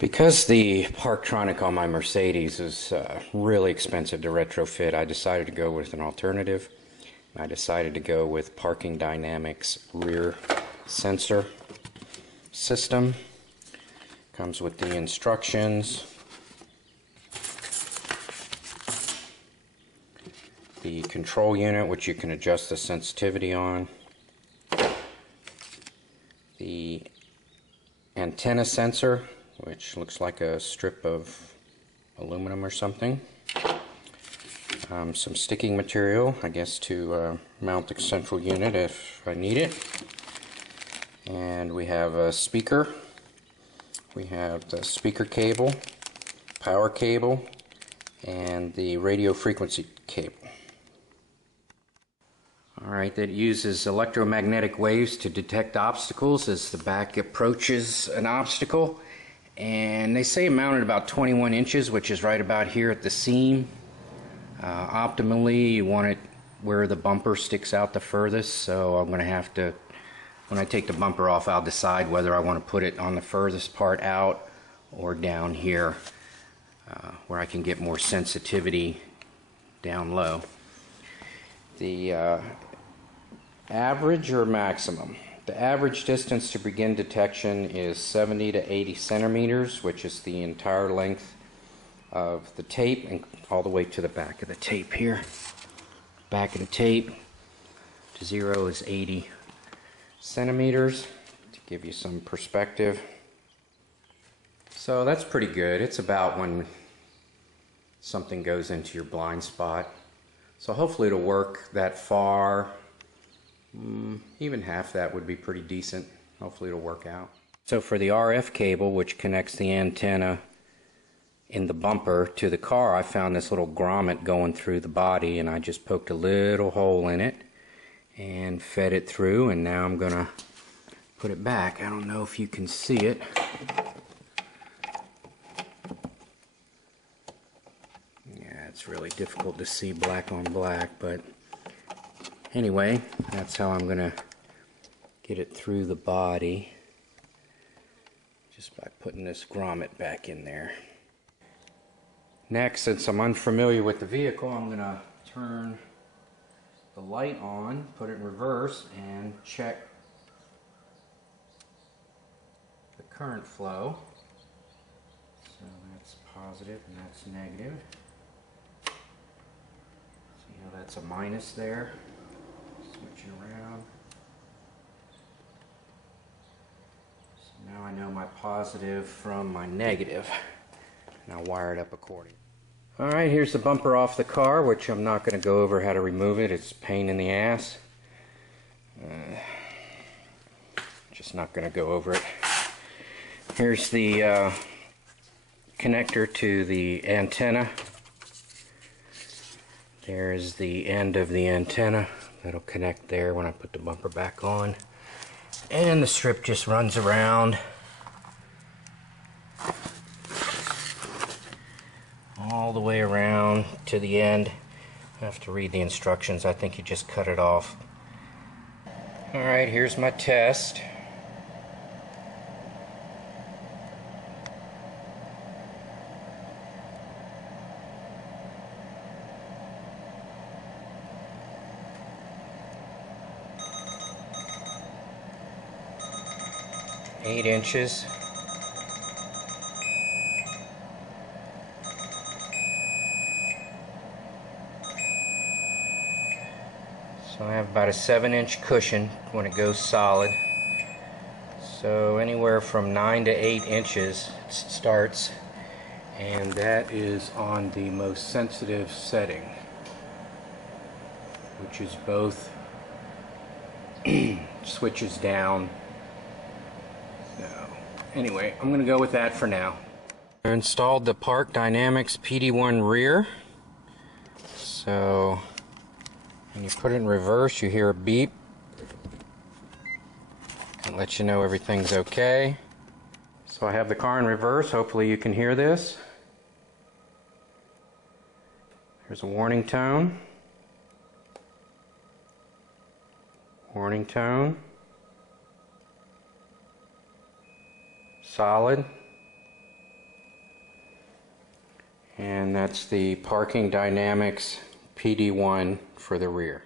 Because the Parktronic on my Mercedes is really expensive to retrofit, I decided to go with an alternative. I decided to go with Parking Dynamics rear sensor system. Comes with the instructions, the control unit, which you can adjust the sensitivity on, the antenna sensor, which looks like a strip of aluminum or something, some sticking material, I guess, to mount the central unit if I need it, and we have a speaker. We have the speaker cable, power cable, and the radio frequency cable. Alright, that uses electromagnetic waves to detect obstacles as the back approaches an obstacle. And they say mounted about 21 inches, which is right about here at the seam. Optimally, you want it where the bumper sticks out the furthest, so I'm going to have to, when I take the bumper off, I'll decide whether I want to put it on the furthest part out or down here where I can get more sensitivity down low. The average or maximum? The average distance to begin detection is 70 to 80 centimeters, which is the entire length of the tape, and all the way to the back of the tape here. Back of the tape to 0 is 80 centimeters, to give you some perspective. So that's pretty good. It's about when something goes into your blind spot. So hopefully it'll work that far. Even half that would be pretty decent. Hopefully it'll work out. So for the RF cable, which connects the antenna in the bumper to the car, I found this little grommet going through the body, and I just poked a little hole in it and fed it through, and now I'm gonna put it back. I don't know if you can see it. Yeah, it's really difficult to see black on black, but anyway, that's how I'm gonna get it through the body, just by putting this grommet back in there. Next, since I'm unfamiliar with the vehicle, I'm gonna turn the light on, put it in reverse, and check the current flow. So that's positive and that's negative. See how that's a minus there? Switching around. So now I know my positive from my negative, and I'll wire it up accordingly. Alright, here's the bumper off the car, which I'm not going to go over how to remove it. It's a pain in the ass. Just not going to go over it. Here's the connector to the antenna. There's the end of the antenna. That'll connect there when I put the bumper back on. And the strip just runs around all the way around to the end. I have to read the instructions. I think you just cut it off. Alright, here's my test. Eight inches. So I have about a 7-inch cushion when it goes solid. So anywhere from 9 to 8 inches it starts, and that is on the most sensitive setting, which is both switches down. So anyway, I'm going to go with that for now. I installed the Park Dynamics PD1 rear. So when you put it in reverse, you hear a beep. It lets you know everything's okay. So I have the car in reverse. Hopefully you can hear this. There's a warning tone. Warning tone. Solid. And that's the Parking Dynamics PD1 for the rear.